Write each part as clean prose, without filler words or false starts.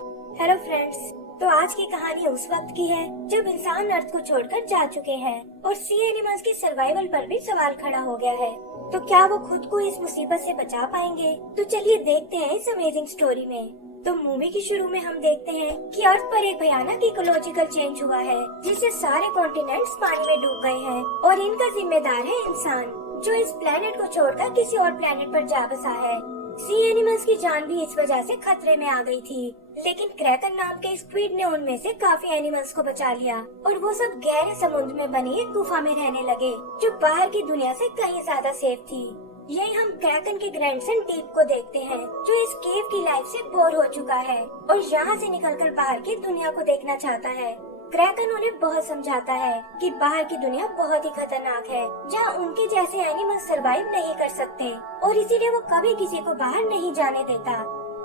Hello friends. तो आज की कहानी उस वक्त की है जब इंसान अर्थ को छोड़कर जा चुके हैं और सी एनिमल्स की सर्वाइवल पर भी सवाल खड़ा हो गया है। तो क्या वो खुद को इस मुसीबत से बचा पाएंगे? तो चलिए देखते हैं इस अमेजिंग स्टोरी में। तो मूवी की शुरू में हम देखते हैं कि अर्थ पर एक भयानक इकोलॉजिकल चेंज हुआ है जिससे सारे कॉन्टिनेंट्स पानी में डूब गए हैं और इनका जिम्मेदार है इंसान, जो इस प्लेनेट को छोड़कर किसी और प्लेनेट पर जा बसा है। सी एनिमल्स की जान भी इस वजह से खतरे में आ गई थी, लेकिन क्रैकन नाम के स्क्विड ने उनमें से काफी एनिमल्स को बचा लिया और वो सब गहरे समुद्र में बनी एक गुफा में रहने लगे, जो बाहर की दुनिया से कहीं ज्यादा सेफ थी। यही हम क्रैकन के ग्रैंडसन डीप को देखते हैं, जो इस केव की लाइफ से बोर हो चुका है और यहाँ से निकलकर बाहर की दुनिया को देखना चाहता है। क्रैकन उन्हें बहुत समझाता है कि बाहर की दुनिया बहुत ही खतरनाक है, जहाँ उनके जैसे एनिमल सरवाइव नहीं कर सकते और इसीलिए वो कभी किसी को बाहर नहीं जाने देता।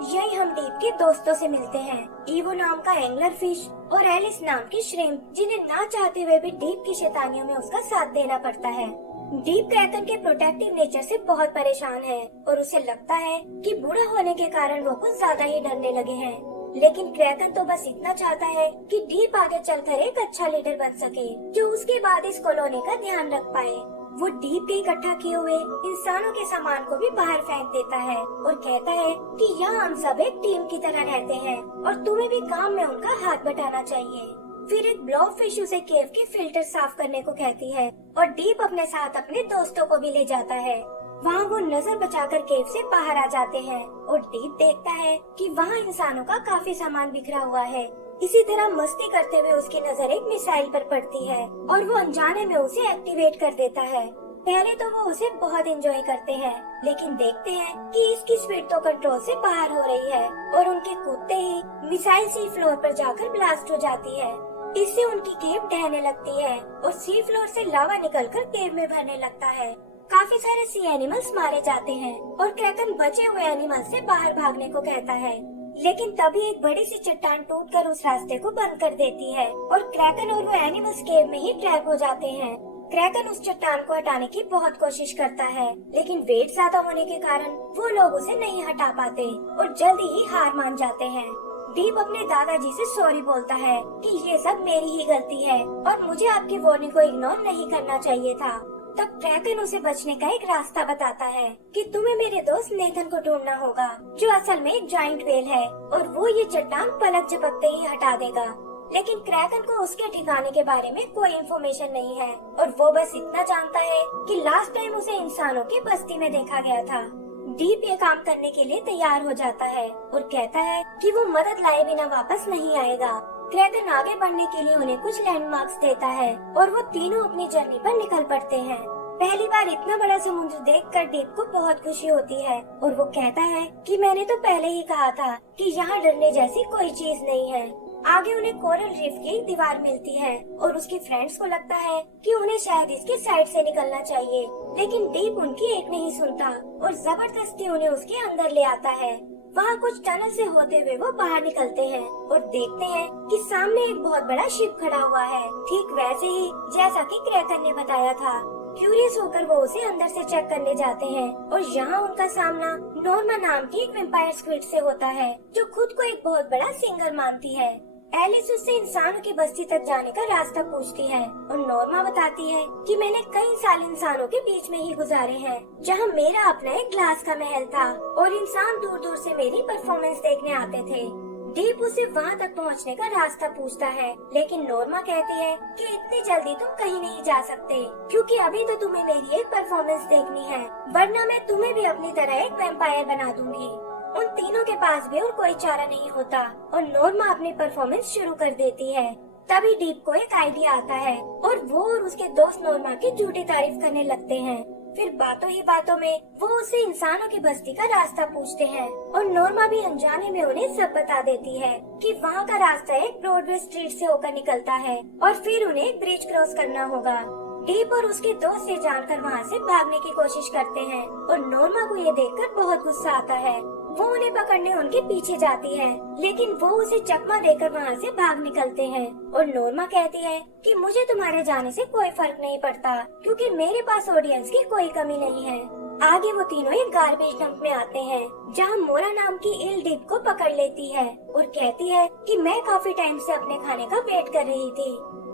यही हम डीप के दोस्तों से मिलते हैं, ईवो नाम का एंगलर फिश और एलिस नाम की श्रिम्प, जिन्हें ना चाहते हुए भी डीप की शैतानियों में उसका साथ देना पड़ता है। डीप क्रैकन के प्रोटेक्टिव नेचर से बहुत परेशान है और उसे लगता है कि बूढ़ा होने के कारण वो कुछ ज्यादा ही डरने लगे हैं। लेकिन क्रैकन तो बस इतना चाहता है कि डीप आगे चलकर एक अच्छा लीडर बन सके, जो उसके बाद इस कॉलोनी का ध्यान रख पाए। वो डीप के इकट्ठा किए हुए इंसानों के सामान को भी बाहर फेंक देता है और कहता है कि यहाँ हम सब एक टीम की तरह रहते हैं और तुम्हें भी काम में उनका हाथ बटाना चाहिए। फिर एक ब्लॉब फिश उसे केव के फिल्टर साफ करने को कहती है और डीप अपने साथ अपने दोस्तों को भी ले जाता है। वहाँ वो नजर बचाकर केव से बाहर आ जाते हैं और डीप देखता है कि वहाँ इंसानों का काफी सामान बिखरा हुआ है। इसी तरह मस्ती करते हुए उसकी नजर एक मिसाइल पर पड़ती है और वो अनजाने में उसे एक्टिवेट कर देता है। पहले तो वो उसे बहुत एंजॉय करते हैं, लेकिन देखते हैं कि इसकी स्पीड तो कंट्रोल से बाहर हो रही है और उनके कूदते ही मिसाइल सी फ्लोर पर जाकर ब्लास्ट हो जाती है। इससे उनकी केव ढहने लगती है और सी फ्लोर से लावा निकलकर केव में भरने लगता है। काफी सारे सी एनिमल्स मारे जाते हैं और क्रैकन बचे हुए एनिमल्स से बाहर भागने को कहता है, लेकिन तभी एक बड़ी सी चट्टान टूटकर उस रास्ते को बंद कर देती है और क्रैकन और वो एनिमल्स केव में ही ट्रैप हो जाते हैं। क्रैकन उस चट्टान को हटाने की बहुत कोशिश करता है, लेकिन वेट ज्यादा होने के कारण वो लोग उसे नहीं हटा पाते और जल्दी ही हार मान जाते हैं। डीप अपने दादाजी से सॉरी बोलता है कि ये सब मेरी ही गलती है और मुझे आपकी वार्निंग को इग्नोर नहीं करना चाहिए था। तब क्रैकन उसे बचने का एक रास्ता बताता है कि तुम्हें मेरे दोस्त नेथन को ढूंढना होगा, जो असल में एक जाइंट व्हेल है और वो ये चट्टान पलक झपकते ही हटा देगा। लेकिन क्रैकन को उसके ठिकाने के बारे में कोई इन्फॉर्मेशन नहीं है और वो बस इतना जानता है कि लास्ट टाइम उसे इंसानों की बस्ती में देखा गया था। डीप ये काम करने के लिए तैयार हो जाता है और कहता है कि वो मदद लाए बिना वापस नहीं आएगा। क्रैकन आगे बढ़ने के लिए उन्हें कुछ लैंडमार्क्स देता है और वो तीनों अपनी जर्नी पर निकल पड़ते हैं। पहली बार इतना बड़ा समुद्र देखकर डीप को बहुत खुशी होती है और वो कहता है कि मैंने तो पहले ही कहा था कि यहाँ डरने जैसी कोई चीज नहीं है। आगे उन्हें कोरल रीफ की एक दीवार मिलती है और उसके फ्रेंड्स को लगता है कि उन्हें शायद इसके साइड से निकलना चाहिए, लेकिन डीप उनकी एक नहीं सुनता और जबरदस्ती उन्हें उसके अंदर ले आता है। वहाँ कुछ टनल से होते हुए वो बाहर निकलते हैं और देखते हैं कि सामने एक बहुत बड़ा शिप खड़ा हुआ है, ठीक वैसे ही जैसा कि क्रैकन ने बताया था। क्यूरियस होकर वो उसे अंदर से चेक करने जाते हैं और यहाँ उनका सामना नॉर्मा नाम की एक वेम्पायर स्क्विड से होता है, जो खुद को एक बहुत बड़ा सिंगर मानती है। एलिस उससे इंसानों की बस्ती तक जाने का रास्ता पूछती है और नॉर्मा बताती है कि मैंने कई साल इंसानों के बीच में ही गुजारे हैं, जहाँ मेरा अपना एक ग्लास का महल था और इंसान दूर दूर से मेरी परफॉर्मेंस देखने आते थे। डीप उसे वहाँ तक पहुँचने का रास्ता पूछता है, लेकिन नॉर्मा कहती है कि इतनी जल्दी तुम कहीं नहीं जा सकते, क्योंकि अभी तो तुम्हें मेरी एक परफॉर्मेंस देखनी है, वरना मैं तुम्हें भी अपनी तरह एक वैम्पायर बना दूंगी। उन तीनों के पास भी और कोई चारा नहीं होता और नॉर्मा अपनी परफॉर्मेंस शुरू कर देती है। तभी डीप को एक आइडिया आता है और वो और उसके दोस्त नॉर्मा की झूठी तारीफ करने लगते हैं। फिर बातों ही बातों में वो उससे इंसानों की बस्ती का रास्ता पूछते हैं और नॉर्मा भी अनजाने में उन्हें सब बता देती है कि वहाँ का रास्ता एक ब्रॉडवे स्ट्रीट से होकर निकलता है और फिर उन्हें एक ब्रिज क्रॉस करना होगा। डीप और उसके दोस्त ये जानकर वहाँ से भागने की कोशिश करते हैं और नॉर्मा को ये देखकर बहुत गुस्सा आता है। वो उन्हें पकड़ने उनके पीछे जाती है, लेकिन वो उसे चकमा देकर वहाँ से भाग निकलते हैं और नॉर्मा कहती है कि मुझे तुम्हारे जाने से कोई फर्क नहीं पड़ता, क्योंकि मेरे पास ऑडियंस की कोई कमी नहीं है। आगे वो तीनों एक गार्बेज डंप में आते हैं जहाँ मोरा नाम की इल डीप को पकड़ लेती है और कहती है कि मैं काफी टाइम से अपने खाने का वेट कर रही थी।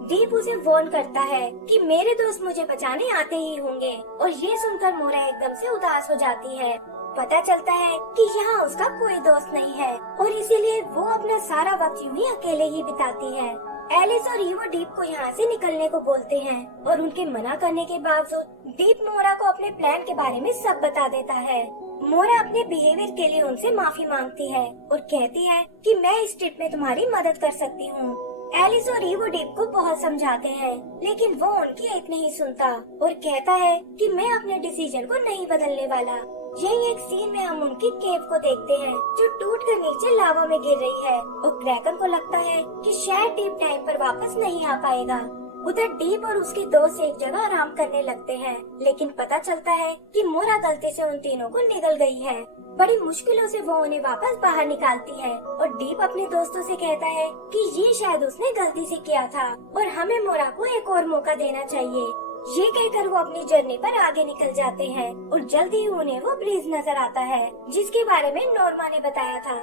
डीप उसे वार्न करता है कि मेरे दोस्त मुझे बचाने आते ही होंगे और ये सुनकर मोरा एकदम से उदास हो जाती है। पता चलता है कि यहाँ उसका कोई दोस्त नहीं है और इसीलिए वो अपना सारा वक्त यूं ही अकेले ही बिताती है। एलिस और ईवो डीप को यहाँ से निकलने को बोलते हैं और उनके मना करने के बावजूद डीप मोरा को अपने प्लान के बारे में सब बता देता है। मोरा अपने बिहेवियर के लिए उनसे माफी मांगती है और कहती है कि मैं इस ट्रिप में तुम्हारी मदद कर सकती हूँ। एलिस और ईवो डीप को बहुत समझाते हैं लेकिन वो उनकी एक नहीं सुनता और कहता है कि मैं अपने डिसीजन को नहीं बदलने वाला। यही एक सीन में हम उनकी केव को देखते हैं जो टूटकर नीचे लावा में गिर रही है और क्रैकन को लगता है कि शायद डीप टाइम पर वापस नहीं आ पाएगा। उधर डीप और उसके दोस्त एक जगह आराम करने लगते हैं लेकिन पता चलता है कि मोरा गलती से उन तीनों को निगल गई है। बड़ी मुश्किलों से वो उन्हें वापस बाहर निकालती है और डीप अपने दोस्तों से कहता है कि ये शायद उसने गलती से किया था और हमें मोरा को एक और मौका देना चाहिए। ये कहकर वो अपनी जर्नी पर आगे निकल जाते हैं और जल्दी ही उन्हें वो ब्रिज नजर आता है जिसके बारे में नॉर्मा ने बताया था।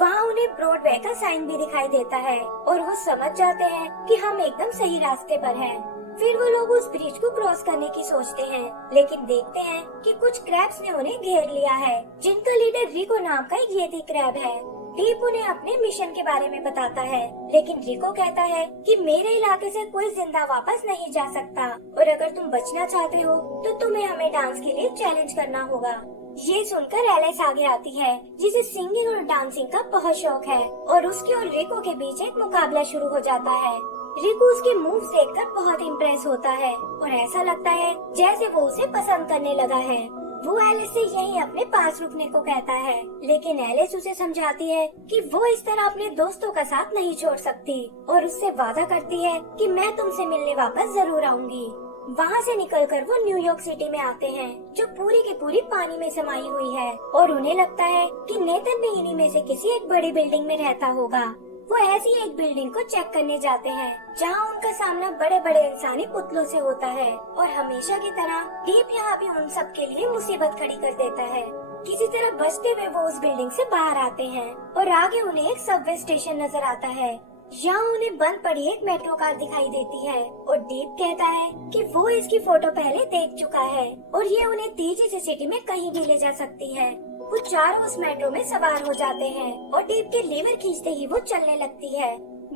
वहाँ उन्हें ब्रॉडवे का साइन भी दिखाई देता है और वो समझ जाते हैं कि हम एकदम सही रास्ते पर हैं। फिर वो लोग उस ब्रिज को क्रॉस करने की सोचते हैं लेकिन देखते हैं कि कुछ क्रैब्स ने उन्हें घेर लिया है जिनका लीडर रिको नाम का एक येती क्रैब है। डीप उन्हें अपने मिशन के बारे में बताता है लेकिन रिको कहता है कि मेरे इलाके से कोई जिंदा वापस नहीं जा सकता और अगर तुम बचना चाहते हो तो तुम्हें हमें डांस के लिए चैलेंज करना होगा। ये सुनकर एलिस आगे आती है जिसे सिंगिंग और डांसिंग का बहुत शौक है और उसके और रिको के बीच एक मुकाबला शुरू हो जाता है। रिको उसके मूव्स देखकर बहुत इम्प्रेस होता है और ऐसा लगता है जैसे वो उसे पसंद करने लगा है। वो एलिस से यहीं अपने पास रुकने को कहता है लेकिन एलिस उसे समझाती है कि वो इस तरह अपने दोस्तों का साथ नहीं छोड़ सकती और उससे वादा करती है कि मैं तुमसे मिलने वापस जरूर आऊंगी। वहाँ से निकलकर वो न्यूयॉर्क सिटी में आते हैं जो पूरी की पूरी पानी में समाई हुई है और उन्हें लगता है कि नेथन भी इन्हीं में से किसी एक बड़ी बिल्डिंग में रहता होगा। वो ऐसी एक बिल्डिंग को चेक करने जाते हैं जहाँ उनका सामना बड़े बड़े इंसानी पुतलों से होता है और हमेशा की तरह डीप यहाँ भी उन सब के लिए मुसीबत खड़ी कर देता है। किसी तरह बचते हुए वो उस बिल्डिंग से बाहर आते हैं और आगे उन्हें एक सबवे स्टेशन नजर आता है। यहाँ उन्हें बंद पड़ी एक मेट्रो कार दिखाई देती है और डीप कहता है कि वो इसकी फोटो पहले देख चुका है और ये उन्हें तेजी से सिटी में कहीं भी ले जा सकती है। वो चारों उस मेट्रो में सवार हो जाते हैं और डीप के लीवर खींचते ही वो चलने लगती है।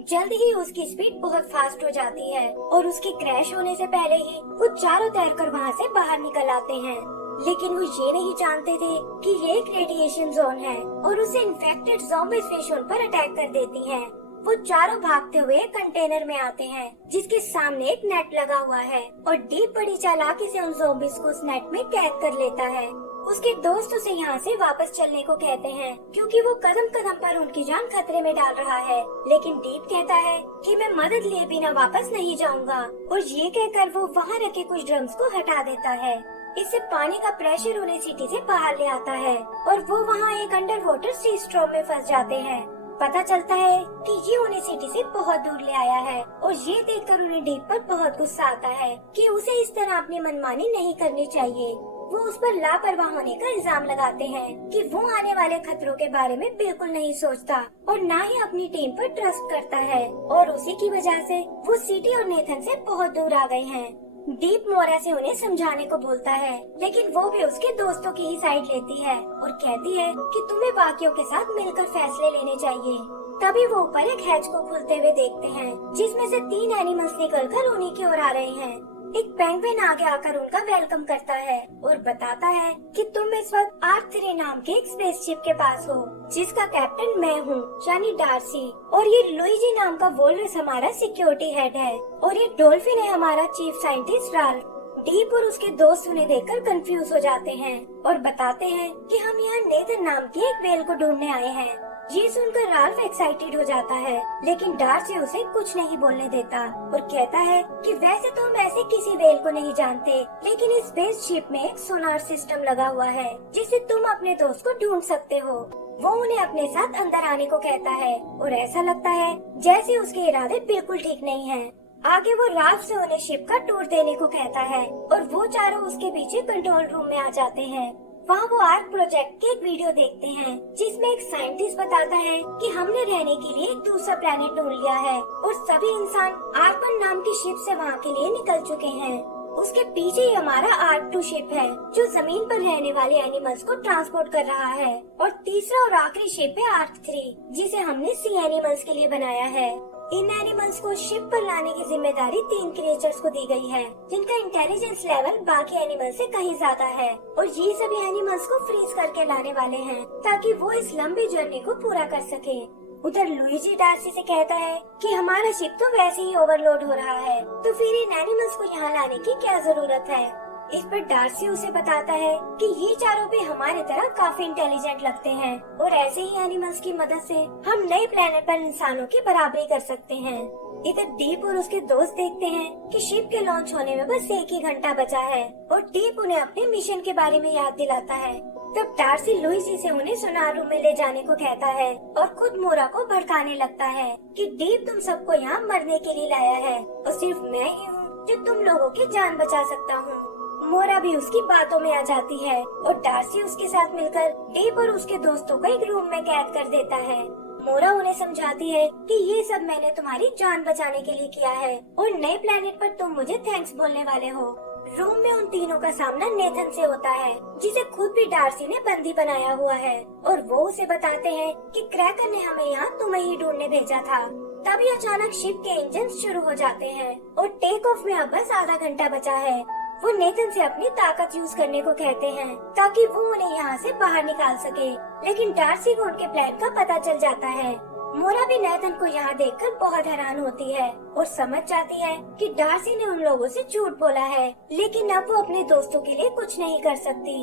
जल्द ही उसकी स्पीड बहुत फास्ट हो जाती है और उसके क्रैश होने से पहले ही वो चारों तैरकर वहाँ से बाहर निकल आते हैं। लेकिन वो ये नहीं जानते थे कि ये एक रेडिएशन जोन है और उसे इन्फेक्टेड ज़ॉम्बीज़ फिश उन पर अटैक कर देती हैं। वो चारों भागते हुए कंटेनर में आते हैं जिसके सामने एक नेट लगा हुआ है और डीप बड़ी चालाकी से उन ज़ॉम्बीज़ को उस नेट में कैद कर लेता है। उसके दोस्त उसे यहाँ से वापस चलने को कहते हैं क्योंकि वो कदम कदम पर उनकी जान खतरे में डाल रहा है लेकिन डीप कहता है कि मैं मदद लिए बिना वापस नहीं जाऊंगा और ये कहकर वो वहाँ रखे कुछ ड्रम्स को हटा देता है। इससे पानी का प्रेशर उन्हें सिटी से बाहर ले आता है और वो वहाँ एक अंडर वाटर सी स्ट्रॉम में फंस जाते हैं। पता चलता है कि ये उन्हें सिटी से बहुत दूर ले आया है और ये देखकर उन्हें डीप पर बहुत गुस्सा आता है कि उसे इस तरह अपनी मनमानी नहीं करनी चाहिए। वो उस पर लापरवाह होने का इल्जाम लगाते हैं कि वो आने वाले खतरों के बारे में बिल्कुल नहीं सोचता और ना ही अपनी टीम पर ट्रस्ट करता है और उसी की वजह से वो सिटी और नेथन से बहुत दूर आ गए हैं। डीप मोरा से उन्हें समझाने को बोलता है लेकिन वो भी उसके दोस्तों की ही साइड लेती है और कहती है कि तुम्हें बाकियों के साथ मिलकर फैसले लेने चाहिए। तभी वो ऊपर एक हैच को खुलते हुए देखते हैं जिसमें से 3 एनिमल्स निकलकर उन्हीं की ओर आ रहे हैं। एक पेंगुइन आगे आकर उनका वेलकम करता है और बताता है कि तुम इस वक्त R3 नाम के एक स्पेसशिप के पास हो जिसका कैप्टन मैं हूँ यानी डार्सी और ये लुइजी नाम का वोल्रस हमारा सिक्योरिटी हेड है और ये डॉल्फिन है हमारा चीफ साइंटिस्ट राल्फ। डीप और उसके दोस्त उन्हें देखकर कंफ्यूज हो जाते हैं और बताते हैं कि हम यहाँ नेथन नाम की एक वेल को ढूंढने आए हैं। ये सुनकर राल्फ एक्साइटेड हो जाता है लेकिन डार्सी उसे कुछ नहीं बोलने देता और कहता है कि वैसे तो हम ऐसे किसी वेल को नहीं जानते लेकिन इस स्पेसशिप में एक सोनार सिस्टम लगा हुआ है जिससे तुम अपने दोस्त को ढूंढ सकते हो। वो उन्हें अपने साथ अंदर आने को कहता है और ऐसा लगता है जैसे उसके इरादे बिल्कुल ठीक नहीं हैं। आगे वो राल्फ से उन्हें शिप का टूर देने को कहता है और वो चारों उसके पीछे कंट्रोल रूम में आ जाते हैं। वहाँ वो आर्क प्रोजेक्ट के एक वीडियो देखते हैं जिसमें एक साइंटिस्ट बताता है कि हमने रहने के लिए एक दूसरा प्लेनेट ढूंढ लिया है और सभी इंसान आर्पन नाम की शिप से वहाँ के लिए निकल चुके हैं। उसके पीछे ही हमारा आर्क 2 शिप है जो जमीन पर रहने वाले एनिमल्स को ट्रांसपोर्ट कर रहा है, और तीसरा और आखिरी शिप है आर्क 3 जिसे हमने सी एनिमल्स के लिए बनाया है। इन एनिमल्स को शिप पर लाने की जिम्मेदारी 3 क्रिएचर्स को दी गई है जिनका इंटेलिजेंस लेवल बाकी एनिमल्स से कहीं ज्यादा है, और ये सभी एनिमल्स को फ्रीज करके लाने वाले हैं ताकि वो इस लंबी जर्नी को पूरा कर सके। उधर लुइजी डार्सी से कहता है कि हमारा शिप तो वैसे ही ओवरलोड हो रहा है, तो फिर इन एनिमल्स को यहाँ लाने की क्या जरूरत है। इस पर डार्सी उसे बताता है कि ये चारों भी हमारी तरह काफी इंटेलिजेंट लगते हैं और ऐसे ही एनिमल्स की मदद से हम नए प्लेनेट पर इंसानों की बराबरी कर सकते हैं। इधर डीप और उसके दोस्त देखते हैं कि शिप के लॉन्च होने में बस 1 ही घंटा बचा है और डीप उन्हें अपने मिशन के बारे में याद दिलाता है। तब डार्सी लुइजी से उन्हें सुनार रूम में ले जाने को कहता है और खुद मोरा को भड़काने लगता है कि डीप तुम सबको यहाँ मरने के लिए लाया है और सिर्फ मैं ही हूँ जो तुम लोगों की जान बचा सकता हूँ। मोरा भी उसकी बातों में आ जाती है और डार्सी उसके साथ मिलकर डीप और उसके दोस्तों को एक रूम में कैद कर देता है। मोरा उन्हें समझाती है कि ये सब मैंने तुम्हारी जान बचाने के लिए किया है और नए प्लेनेट पर तुम मुझे थैंक्स बोलने वाले हो। रूम में उन तीनों का सामना नेथन से होता है जिसे खुद भी डार्सी ने बंदी बनाया हुआ है, और वो उसे बताते हैं कि क्रैकर ने हमें यहाँ तुम्हें ही ढूंढने भेजा था। तभी अचानक शिप के इंजन शुरू हो जाते हैं और टेक ऑफ में अब बस आधा घंटा बचा है। वो नेथन से अपनी ताकत यूज करने को कहते हैं ताकि वो उन्हें यहाँ से बाहर निकाल सके, लेकिन डार्सी को उनके प्लान का पता चल जाता है। मोरा भी नेथन को यहाँ देखकर बहुत हैरान होती है और समझ जाती है कि डार्सी ने उन लोगों से झूठ बोला है, लेकिन अब वो अपने दोस्तों के लिए कुछ नहीं कर सकती।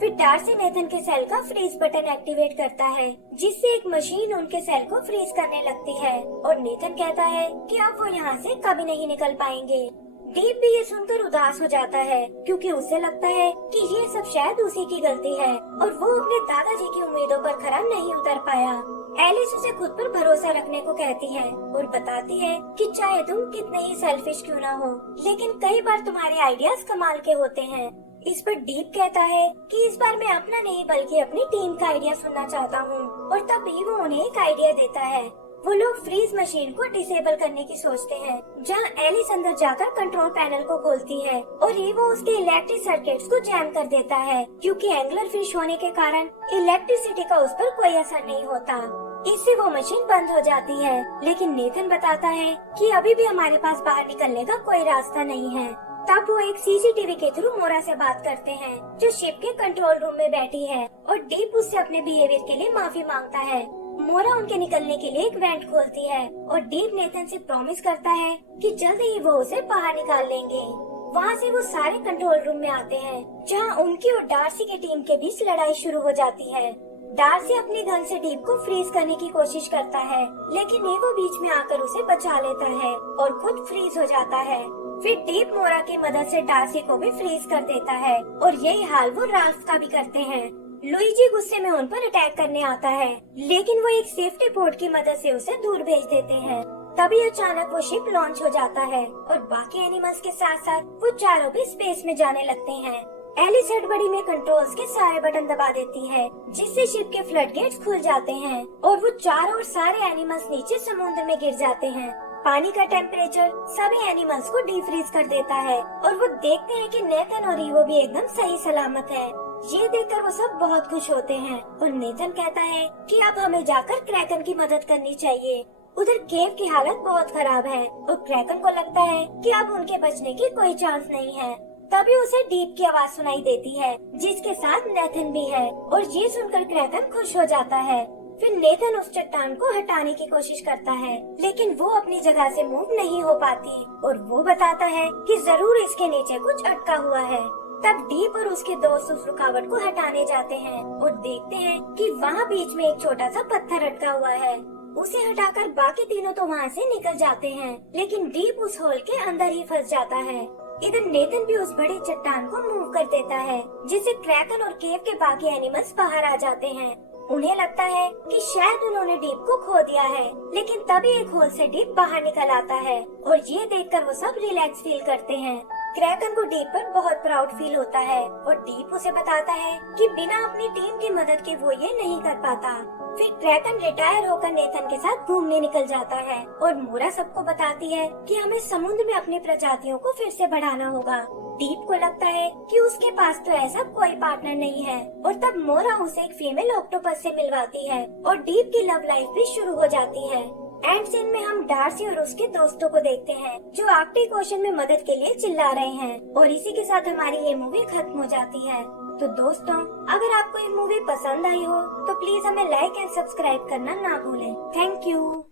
फिर डार्सी नेथन के सेल का फ्रीज बटन एक्टिवेट करता है जिससे एक मशीन उनके सेल को फ्रीज करने लगती है, और नेथन कहता है कि अब वो यहाँ से कभी नहीं निकल पाएंगे। डीप भी ये सुनकर उदास हो जाता है क्योंकि उसे लगता है कि ये सब शायद उसी की गलती है और वो अपने दादाजी की उम्मीदों पर खरा नहीं उतर पाया। एलिस उसे खुद पर भरोसा रखने को कहती है और बताती है कि चाहे तुम कितने ही सेल्फिश क्यों ना हो, लेकिन कई बार तुम्हारे आइडियाज कमाल के होते हैं। इस पर डीप कहता है कि इस बार मैं अपना नहीं बल्कि अपनी टीम का आइडिया सुनना चाहता हूँ, और तभी वो उन्हें एक आइडिया देता है। वो लोग फ्रीज मशीन को डिसेबल करने की सोचते हैं, जहाँ एलिस अंदर जाकर कंट्रोल पैनल को खोलती है और ईवो उसके इलेक्ट्रिक सर्किट्स को जैम कर देता है क्योंकि एंगुलर फिश होने के कारण इलेक्ट्रिसिटी का उस पर कोई असर नहीं होता। इससे वो मशीन बंद हो जाती है, लेकिन नेथन बताता है कि अभी भी हमारे पास बाहर निकलने का कोई रास्ता नहीं है। तब वो एक सीसीटीवी के थ्रू मोरा से बात करते हैं जो शिप के कंट्रोल रूम में बैठी है, और डीप उससे अपने बिहेवियर के लिए माफी मांगता है। मोरा उनके निकलने के लिए एक वेंट खोलती है और डीप नेथन से प्रॉमिस करता है कि जल्द ही वो उसे बाहर निकाल लेंगे। वहाँ से वो सारे कंट्रोल रूम में आते हैं जहाँ उनकी और डार्सी की टीम के बीच लड़ाई शुरू हो जाती है। डार्सी अपने गन से डीप को फ्रीज करने की कोशिश करता है, लेकिन ईवो बीच में आकर उसे बचा लेता है और खुद फ्रीज हो जाता है। फिर डीप मोरा की मदद से डार्सी को भी फ्रीज कर देता है और यही हाल वो राल्फ का भी करते हैं। लुइजी गुस्से में उन पर अटैक करने आता है, लेकिन वो एक सेफ्टी पोर्ट की मदद से उसे दूर भेज देते हैं। तभी अचानक वो शिप लॉन्च हो जाता है और बाकी एनिमल्स के साथ साथ वो चारों भी स्पेस में जाने लगते हैं। एलिस हड़बड़ी में कंट्रोल्स के सारे बटन दबा देती है जिससे शिप के फ्लड गेट्स खुल जाते हैं और वो चारों और सारे एनिमल्स नीचे समुद्र में गिर जाते हैं। पानी का टेम्परेचर सभी एनिमल्स को डीफ्रीज कर देता है और वो देखते हैं कि नेथन और ईवो भी एकदम सही सलामत है। ये देखकर वो सब बहुत खुश होते हैं और नेथन कहता है कि अब हमें जाकर क्रैकन की मदद करनी चाहिए। उधर केव की हालत बहुत खराब है और क्रैकन को लगता है कि अब उनके बचने की कोई चांस नहीं है। तभी उसे डीप की आवाज सुनाई देती है जिसके साथ नेथन भी है, और ये सुनकर क्रैकन खुश हो जाता है। फिर नेथन उस चट्टान को हटाने की कोशिश करता है, लेकिन वो अपनी जगह से मूव नहीं हो पाती और वो बताता है कि जरूर इसके नीचे कुछ अटका हुआ है। तब डीप और उसके दोस्त उस रुकावट को हटाने जाते हैं और देखते हैं कि वहाँ बीच में एक छोटा सा पत्थर अटका हुआ है। उसे हटाकर बाकी तीनों तो वहाँ से निकल जाते हैं, लेकिन डीप उस होल के अंदर ही फंस जाता है। इधर नेथन भी उस बड़ी चट्टान को मूव कर देता है जिससे क्रैकन और केव के बाकी एनिमल्स बाहर आ जाते हैं। उन्हें लगता है कि शायद उन्होंने डीप को खो दिया है, लेकिन तभी एक होल से डीप बाहर निकल आता है और ये देखकर वो सब रिलैक्स फील करते हैं। क्रैकन को डीप पर बहुत प्राउड फील होता है और डीप उसे बताता है कि बिना अपनी टीम की मदद के वो ये नहीं कर पाता। फिर क्रैकन रिटायर होकर नेथन के साथ घूमने निकल जाता है और मोरा सबको बताती है कि हमें समुद्र में अपनी प्रजातियों को फिर से बढ़ाना होगा। डीप को लगता है कि उसके पास तो ऐसा कोई पार्टनर नहीं है और तब मोरा उसे एक फीमेल ऑक्टोपस से मिलवाती है और डीप की लव लाइफ भी शुरू हो जाती है। एंड सीन में हम डार्सी और उसके दोस्तों को देखते हैं जो आर्कटिक ओशन में मदद के लिए चिल्ला रहे हैं और इसी के साथ हमारी ये मूवी खत्म हो जाती है। तो दोस्तों, अगर आपको ये मूवी पसंद आई हो तो प्लीज हमें लाइक एंड सब्सक्राइब करना ना भूलें। Thank you.